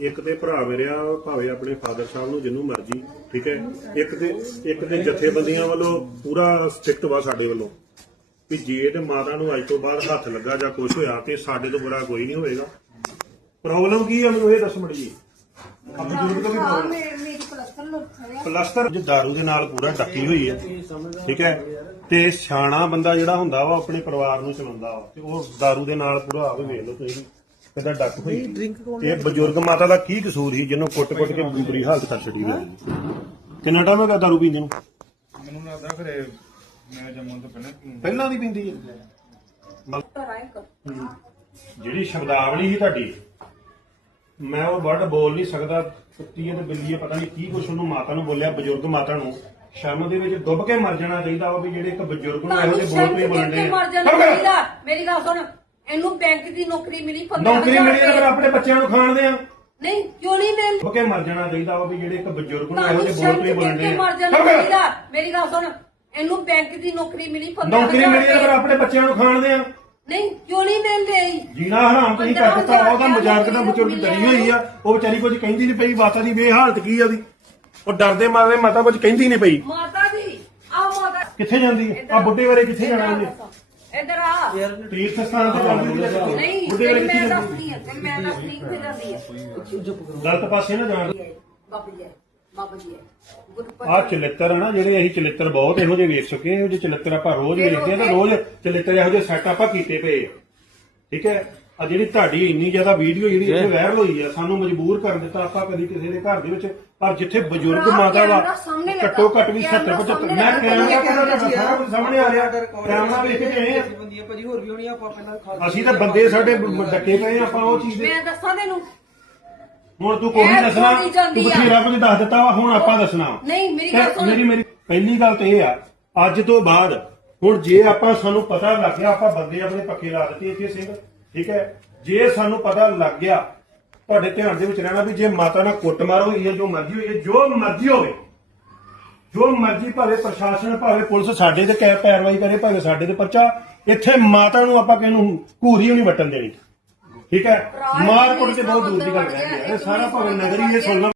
ਇੱਕ ਤੇ ਭਰਾ ਮੇਰਿਆ, ਭਾਵੇਂ ਆਪਣੇ ਫਾਦਰ ਸਾਹਿਬ ਨੂੰ ਜਿੰਨੂੰ ਮਰਜ਼ੀ, ਠੀਕ ਹੈ? ਇੱਕ ਤੇ ਇੱਕ ਤੇ ਜਥੇਬੰਦੀਆਂ ਵੱਲੋਂ ਪੂਰਾ ਸਟ੍ਰਿਕਟ ਵਾ ਸਾਡੇ ਵੱਲੋਂ ਕਿ ਜੇ ਤੇ ਮਾਤਾ ਨੂੰ ਅੱਜ ਤੋਂ ਬਾਅਦ ਹੱਥ ਲੱਗਾ ਜਾਂ ਕੁਝ ਹੋਇਆ ਤੇ ਸਾਡੇ ਤੋਂ ਬੁਰਾ ਕੋਈ ਨਹੀਂ ਹੋਏਗਾ ਪ੍ਰੋਬਲਮ ਕੀ ਹੈ ਮੈਨੂੰ ਇਹ ਦੱਸ ਮੜੀ ਆ ਬਜ਼ੁਰਗ ਤੋਂ ਵੀ ਪ੍ਰੋਬਲਮ। ਮੇਰੇ ਮੇਰੀ ਪਲਸਤਰ ਦਾਰੂ ਦੇ ਨਾਲ ਪੂਰਾ ਡੱਕੀ ਹੋਈ ਹੈ, ਠੀਕ ਹੈ? ਤੇ ਸਿਆਣਾ ਬੰਦਾ ਜਿਹੜਾ ਹੁੰਦਾ ਵਾ ਆਪਣੇ ਪਰਿਵਾਰ ਨੂੰ ਚਲਾਉਂਦਾ ਵਾ ਤੇ ਉਹ ਦਾਰੂ ਦੇ ਨਾਲ ਪੂਰਾ ਆਵੇ ਵੇਖ ਲਓ ਤੁਸੀਂ। ਕਿੱਦਾਂ ਡੱਕ ਹੋਈ। ਇਹ ਬਜ਼ੁਰਗ ਮਾਤਾ ਦਾ ਕੀ ਕਸੂਰ ਸੀ ਜਿਹਨੂੰ ਕੁੱਟ-ਕੁੱਟ ਕੇ ਬੁਰੀ ਹਾਲਤ ਕਰ ਛੱਡੀ ਗਈ ਕਿੰਨਾ ਟਾਈਮ ਹੋ ਗਿਆ ਦਾਰੂ ਪੀਂਦੇ ਨੂੰ? ਮੈਨੂੰ ਲੱਗਦਾ ਖਰੇ ਮੈਂ ਜੰਮਣ ਤੋਂ ਪਹਿਲਾਂ ਪਹਿਲਾਂ ਦੀ ਪੀਂਦੀ? ਹੈ। ਜਿਹੜੀ ਸ਼ਬਦਾਵਲੀ ਸੀ ਤੁਹਾਡੀ ਮੈਂ ਉਹ ਵਰਡ ਬੋਲ ਨਹੀਂ ਸਕਦਾ ਕੁੱਤੀ ਤੇ ਬਿੱਲੀ ਪਤਾ ਨਹੀਂ ਕੀ ਕੁਛ ਉਹਨੂੰ ਮਾਤਾ ਨੂੰ ਬੋਲਿਆ ਬਜ਼ੁਰਗ ਮਾਤਾ ਨੂੰ। ਸ਼ਰਮ ਦੇ ਵਿੱਚ ਡੁੱਬ ਕੇ ਮਰ ਜਾਣਾ ਚਾਹੀਦਾ ਵਾ ਵੀ ਜਿਹੜੇ ਇੱਕ ਬਜ਼ੁਰਗ ਨੂੰ ਇਹੋ ਜਿਹੇ ਬੋਲ ਪੇ ਬੋਲਣ ਦੇ ਮਰ ਜਾਣਾ ਚਾਹੀਦਾ। ਮੇਰੀ ਗੱਲ ਸੁਣ ਇਹਨੂੰ ਬੈਂਕ ਦੀ ਨੌਕਰੀ ਮਿਲੀ 15 ਨੌਕਰੀ ਮਿਲੀ ਤਾਂ ਫਿਰ ਆਪਣੇ ਬੱਚਿਆਂ ਨੂੰ ਖਾਣ ਦੇ ਆ ਨਹੀਂ ਕਿਉਂ ਨਹੀਂ ਮਿਲ? ਕੇ ਮਰ ਜਾਣਾ ਚਾਹੀਦਾ ਵਾ ਵੀ ਜਿਹੜੇ ਇੱਕ ਬਜ਼ੁਰਗ ਨੂੰ ਇਹੋ ਜਿਹੇ ਬੋਲ ਪੇ ਬੋਲਣ ਕੇ ਦੇ ਮਰ ਜਾਣਾ ਚਾਹੀਦਾ? ਮੇਰੀ ਗੱਲ ਸੁਣ ਇਹਨੂੰ ਬੈਂਕ ਦੀ ਨੌਕਰੀ ਮਿਲੀ 15 ਨੌਕਰੀ ਮਿਲੀ ਤਾਂ ਫਿਰ ਆਪਣੇ ਬੱਚਿਆਂ ਨੂੰ ਖਾਣ ਦੇ ਆ ਨਹੀਂ ਕਿਉਂ ਨਹੀਂ ਮਿਲ ਰਹੀ? ਜੀਣਾ ਹਰਾਮ ਤੁਸੀਂ ਕਰ ਦਿੱਤਾ ਉਹਦਾ ਮਜ਼ਾਕ ਦਾ ਬਜ਼ੁਰਗ ਡਰੀ ਹੋਈ ਆ। ਉਹ ਵਿਚਾਰੀ ਕੁਝ ਕਹਿੰਦੀ ਨਹੀਂ ਪਈ ਮਾਤਾ ਦੀ ਵੇ ਹਾਲਤ ਕੀ ਆ ਉਹਦੀ? ਉਹ ਡਰਦੇ ਮਾਰੇ ਮਾਤਾ ਕੁਝ ਕਹਿੰਦੀ ਨਹੀਂ ਪਈ। ਮਾਤਾ ਦੀ ਆ ਮਾਤਾ ਕਿੱਥੇ ਜਾਂਦੀ ਆ? ਬੁੱਢੇ ਬਾਰੇ ਕਿੱਥੇ ਜਾਣਾ ਉਹਨੇ? ਇੱਧਰ ਆ। ਤੀਰਥ ਸਥਾਨ ਤੇ ਜਾਂਦੀ ਹੈ ਨਹੀਂ ਬੁੱਢੇ ਬਾਰੇ ਤੈਨੂੰ ਕਿੱਥੇ ਮੈਂ ਜਾਂਦੀ ਦੱਸਦੀ ਆ ਮੈਂ ਦੱਸਦੀ ਕਿੱਥੇ ਜਾਂਦੀ ਆ ਹੈ? ਗਲਤ ਪਾਸੇ ਨਾ ਜਾਣ ਬਾਬਾ ਜੀ ਬਾਬਾ ਜੀ ਗੁਰਪਤ ਆ ਚਲਿੱਤਰ ਹੈ ਨਾ ਜਿਹੜੇ ਅਸੀਂ ਚਲਿੱਤਰ ਬਹੁਤ ਇਹੋ ਜਿਹੇ ਵੇਖ ਚੁੱਕੇ ਹਾਂ ਇਹੋ ਜਿਹੇ ਚਲਿੱਤਰ ਆਪਾਂ ਰੋਜ਼ ਵੇਖਦੇ ਹਾਂ ਤੇ ਰੋਜ਼ ਚਲਿੱਤਰ ਇਹੋ ਜਿਹੇ ਸੈੱਟ ਆਪਾਂ ਕੀਤੇ ਪਏ ਆ। ਠੀਕ ਹੈ? ਆ ਜਿਹੜੀ ਤੁਹਾਡੀ ਇੰਨੀ ਜ਼ਿਆਦਾ ਵੀਡੀਓ ਜਿਹੜੀ ਇੱਥੇ ਵਾਇਰਲ ਹੋਈ ਆ ਸਾਨੂੰ ਮਜਬੂਰ ਕਰ ਦਿੱਤਾ ਆਪਾਂ ਕਦੀ ਕਿਸੇ ਦੇ ਘਰ ਦੇ ਵਿੱਚ ਪਰ ਜਿੱਥੇ ਬਜ਼ੁਰਗ ਮਾਤਾ ਲੱਗਾ। ਘੱਟੋ ਘੱਟ ਵੀ ਕੈਮਰਾ 70 75 ਸਾਹਮਣੇ ਮੈਂ। ਕੈਮਰਾ ਕਿਹੜਾ ਸਾਰਾ ਕੁਝ ਸਾਹਮਣੇ ਆ ਰਿਹਾ ਕੈਮਰਾ ਵੇਖ ਕੇ ਆਏ ਆ ਬੰਦੀਆਂ ਭਾਜੀ ਹੋਰ ਵੀ ਹੋਣੀ ਆਪਾਂ ਪਹਿਲਾਂ ਖਾ ਅਸੀਂ ਤਾਂ ਬੰਦੇ ਸਾਡੇ ਡੱਕੇ ਪਏ ਆ ਆਪਾਂ ਉਹ ਚੀਜ਼ ਦੇ ਮੈਂ ਦੱਸਾਂ ਤੈਨੂੰ ਹੁਣ ਤੂੰ ਕੋਈ ਦੱਸਣਾ ਤੂੰ। ਬਥੇਰਾ ਕੁਝ ਦੱਸ ਦਿੱਤਾ ਵਾ ਹੁਣ ਆਪਾਂ ਦੱਸਣਾ ਵਾ। ਨਹੀਂ ਮੇਰੀ ਗੱਲ ਸੁਣ ਮੇਰੀ ਮੇਰੀ ਪਹਿਲੀ ਗੱਲ ਤੇ ਇਹ ਆ ਅੱਜ ਤੋਂ ਬਾਅਦ ਹੁਣ ਜੇ ਆਪਾਂ ਸਾਨੂੰ ਪਤਾ ਲੱਗ ਗਿਆ ਆਪਾਂ ਬੰਦੇ ਆਪਣੇ ਪੱਕੇ ਲਾ ਦਿੱਤੇ ਇੱਥੇ ਸਿੰਘ ਠੀਕ ਹੈ? ਜੇ ਸਾਨੂੰ ਪਤਾ ਲੱਗ ਗਿਆ ਤੁਹਾਡੇ ਧਿਆਨ ਦੇ ਵਿੱਚ ਰਹਿਣਾ ਵੀ ਜੇ ਮਾਤਾ ਨਾਲ ਕੁੱਟਮਾਰ ਹੋਈ ਹੈ ਜੋ ਮਰਜ਼ੀ ਹੋਈ ਹੈ ਜੋ ਮਰਜ਼ੀ ਹੋਵੇ ਜੋ ਮਰਜ਼ੀ ਭਾਵੇਂ ਪ੍ਰਸ਼ਾਸਨ ਭਾਵੇਂ ਪੁਲਿਸ ਸਾਡੇ ਤੇ ਕੈ ਪੈਰਵਾਈ ਕਰੇ ਭਾਵੇਂ ਸਾਡੇ ਤੇ ਪਰਚਾ ਇੱਥੇ ਮਾਤਾ ਨੂੰ ਆਪਾਂ ਕਿਹਨੂੰ ਘੂਰੀ ਨਹੀਂ ਵਟਣ ਦੇਣੀ। ਠੀਕ ਹੈ? ਮਾਰ ਕੁੱਟ ਤੇ ਬਹੁਤ ਦੂਰ ਦੀ ਗੱਲ ਹੈ। ਇਹ ਸਾਰਾ ਭਾਵੇਂ ਨਗਰੀ ਇਹ ਸੁਣਨਾ